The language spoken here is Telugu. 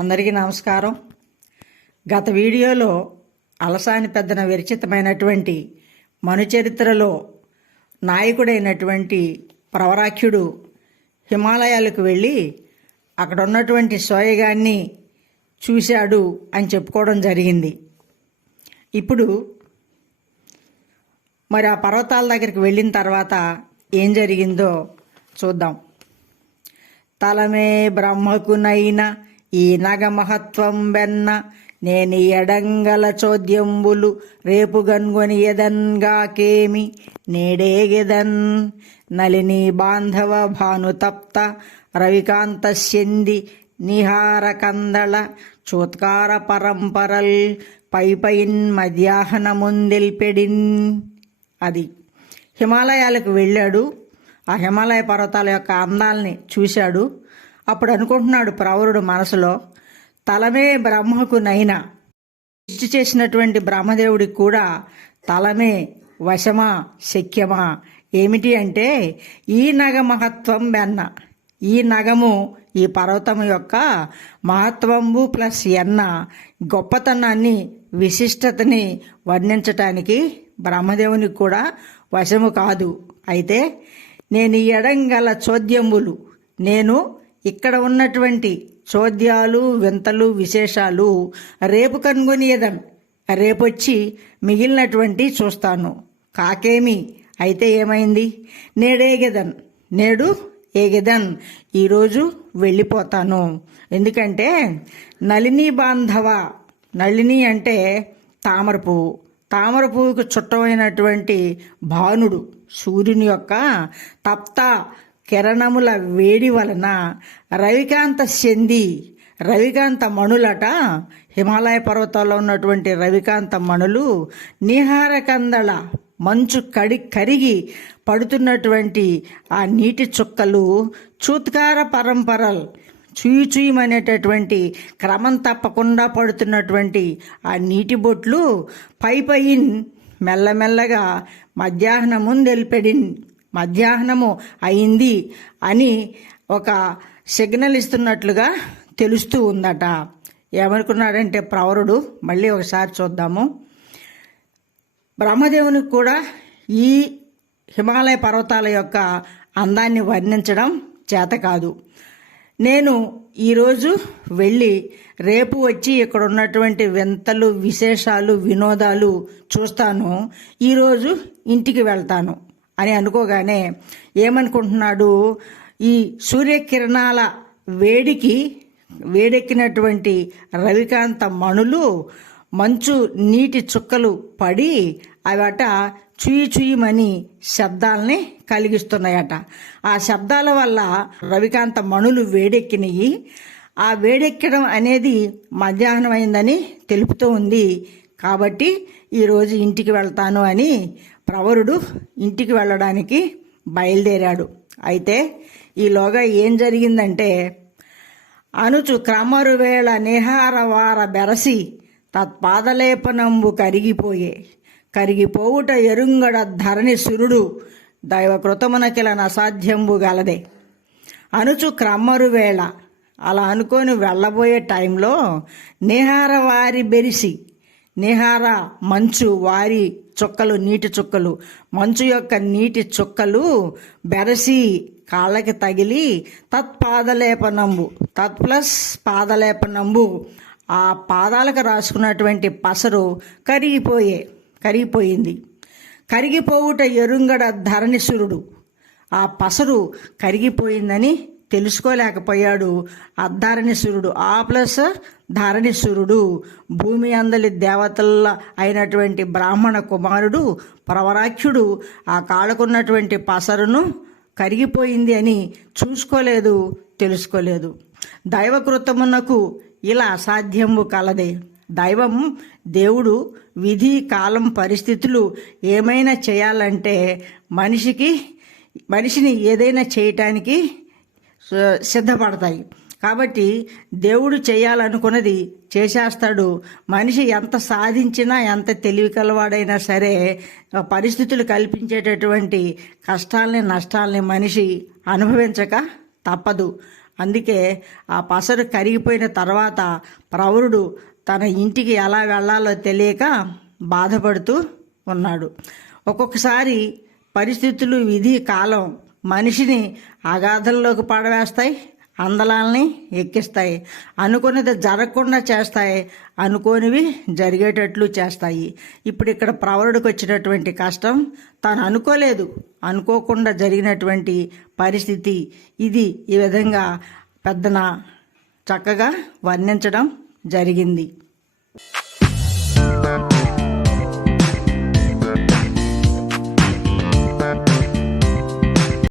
అందరికీ నమస్కారం. గత వీడియోలో అలసాని పెద్దన విరచితమైనటువంటి మనుచరిత్రలో నాయకుడైనటువంటి ప్రవరాఖ్యుడు హిమాలయాలకు వెళ్ళి అక్కడ ఉన్నటువంటి సోయగాన్ని చూశాడు అని చెప్పుకోవడం జరిగింది. ఇప్పుడు మరి ఆ పర్వతాల దగ్గరికి వెళ్ళిన తర్వాత ఏం జరిగిందో చూద్దాం. తలమే బ్రహ్మకునైనా ఈ నగ మహత్వం నేని ఎడంగల చోద్యంబులు రేపు గన్గొని ఎదన్గాకేమి నేడేగెదన్ నలిని బాంధవ భానుతప్త రవికాంత శంది నిహార కందళ చోత్కార పరంపరల్ పై పైన్ మధ్యాహ్నముందెల్పెడిన్ అది హిమాలయాలకు వెళ్ళాడు. ఆ హిమాలయ పర్వతాల యొక్క అందాల్ని చూశాడు. అప్పుడు అనుకుంటున్నాడు ప్రవరుడు మనసులో తలమే బ్రహ్మకు నైనా. సృష్టి చేసినటువంటి బ్రహ్మదేవుడికి కూడా తలమే వశమా శక్యమా? ఏమిటి అంటే ఈ నగ మహత్వం బెన్న ఈ నగము ఈ పర్వతం యొక్క మహత్వంబు ప్లస్ ఎన్న గొప్పతనాన్ని విశిష్టతని వర్ణించటానికి బ్రహ్మదేవునికి కూడా వశము కాదు. అయితే నేను ఈ ఎడంగల చోద్యములు నేను ఇక్కడ ఉన్నటువంటి చోద్యాలు వింతలు విశేషాలు రేపు కనుగొనియదం. రేపొచ్చి మిగిలినటువంటి చూస్తాను. కాకేమి అయితే ఏమైంది? నేడేగెదన్. నేడు ఏగెదన్. ఈరోజు వెళ్ళిపోతాను. ఎందుకంటే నళిని బాంధవ? నళిని అంటే తామర పువ్వు. తామర పువ్వుకు చుట్టమైనటువంటి భానుడు సూర్యుని యొక్క తప్త కిరణముల వేడి వలన రవికాంత చెంది రవికాంత మణులట హిమాలయ పర్వతాల్లో ఉన్నటువంటి రవికాంత మణులు నిహారకందళ మంచు కడి కరిగి పడుతున్నటువంటి ఆ నీటి చుక్కలు చూత్కార పరంపరల్ చూయుచూయమనేటటువంటి క్రమం తప్పకుండా పడుతున్నటువంటి ఆ నీటి బొట్లు పై పైన్ మెల్లమెల్లగా మధ్యాహ్నము తెలిపెడిన్ మధ్యాహ్నము అయింది అని ఒక సిగ్నల్ ఇస్తున్నట్లుగా తెలుస్తూ ఉందట. ఏమనుకున్నాడంటే ప్రవరుడు మళ్ళీ ఒకసారి చూద్దాము. బ్రహ్మదేవునికి కూడా ఈ హిమాలయ పర్వతాల యొక్క అందాన్ని వర్ణించడం చేత కాదు. నేను ఈరోజు వెళ్ళి రేపు వచ్చి ఇక్కడ ఉన్నటువంటి వింతలు విశేషాలు వినోదాలు చూస్తాను. ఈరోజు ఇంటికి వెళ్తాను. అని అనుకోగానే ఏమనుకుంటున్నాడు? ఈ సూర్యకిరణాల వేడికి వేడెక్కినటువంటి రవికాంత మణులు మంచు నీటి చుక్కలు పడి అవట చుయి చుయ్యమని శబ్దాలని కలిగిస్తున్నాయట. ఆ శబ్దాల వల్ల రవికాంత మణులు వేడెక్కినాయి. ఆ వేడెక్కడం అనేది మధ్యాహ్నం అయిందని తెలుపుతూ ఉంది. కాబట్టి ఈరోజు ఇంటికి వెళ్తాను అని ప్రవరుడు ఇంటికి వెళ్ళడానికి బయలుదేరాడు. అయితే ఈలోగా ఏం జరిగిందంటే అనుచు క్రమరు వేళ నిహారవార బెరసి తత్పాదలేపనంబు కరిగిపోయే కరిగిపోవుట ఎరుంగడ ధరణి సురుడు దైవకృతమునకిల అసాధ్యంబు గలదే. అనుచు క్రమరు వేళ అలా అనుకొని వెళ్ళబోయే టైంలో నిహార వారి బెరిసి నిహార మంచు వారి చుక్కలు నీటి చుక్కలు. మంచు యొక్క నీటి చుక్కలు బెరసి కాళ్ళకి తగిలి తత్పాదలేపనంబు. తత్ ప్లస్ పాదలేపనంబు. ఆ పాదాలకు రాసుకున్నటువంటి పసరు కరిగిపోయే కరిగిపోయింది. కరిగిపోవుట ఎరుంగడ ధరణిసురుడు. ఆ పసరు కరిగిపోయిందని తెలుసుకోలేకపోయాడు. అర్ధారణీశ్వరుడు ఆ ప్లస్ ధారణీశ్వరుడు. భూమి అందలి దేవతల అయినటువంటి బ్రాహ్మణ కుమారుడు ప్రవరాఖ్యుడు ఆ కాళ్ళకున్నటువంటి పసరును కరిగిపోయింది అని చూసుకోలేదు తెలుసుకోలేదు. దైవకృతమునకు ఇలా అసాధ్యము కలదే. దైవం దేవుడు విధి కాలం పరిస్థితులు ఏమైనా చేయాలంటే మనిషికి మనిషిని ఏదైనా చేయటానికి సిద్ధపడతాయి. కాబట్టి దేవుడు చేయాలనుకున్నది చేసేస్తాడు. మనిషి ఎంత సాధించినా ఎంత తెలివి కలవాడైనా సరే పరిస్థితులు కల్పించేటటువంటి కష్టాలని నష్టాలని మనిషి అనుభవించక తప్పదు. అందుకే ఆ పసరు కరిగిపోయిన తర్వాత ప్రవరుడు తన ఇంటికి ఎలా వెళ్ళాలో తెలియక బాధపడుతూ ఉన్నాడు. ఒక్కొక్కసారి పరిస్థితులు విధి కాలం మనిషిని అగాధంలోకి పడవేస్తాయి అందలాల్ని ఎక్కిస్తాయి. అనుకున్నది జరగకుండా చేస్తాయి అనుకోనివి జరిగేటట్లు చేస్తాయి. ఇప్పుడు ఇక్కడ ప్రవరుడికి వచ్చినటువంటి కష్టం తాను అనుకోలేదు అనుకోకుండా జరిగినటువంటి పరిస్థితి. ఇది ఈ విధంగా పెద్దన చక్కగా వర్ణించడం జరిగింది.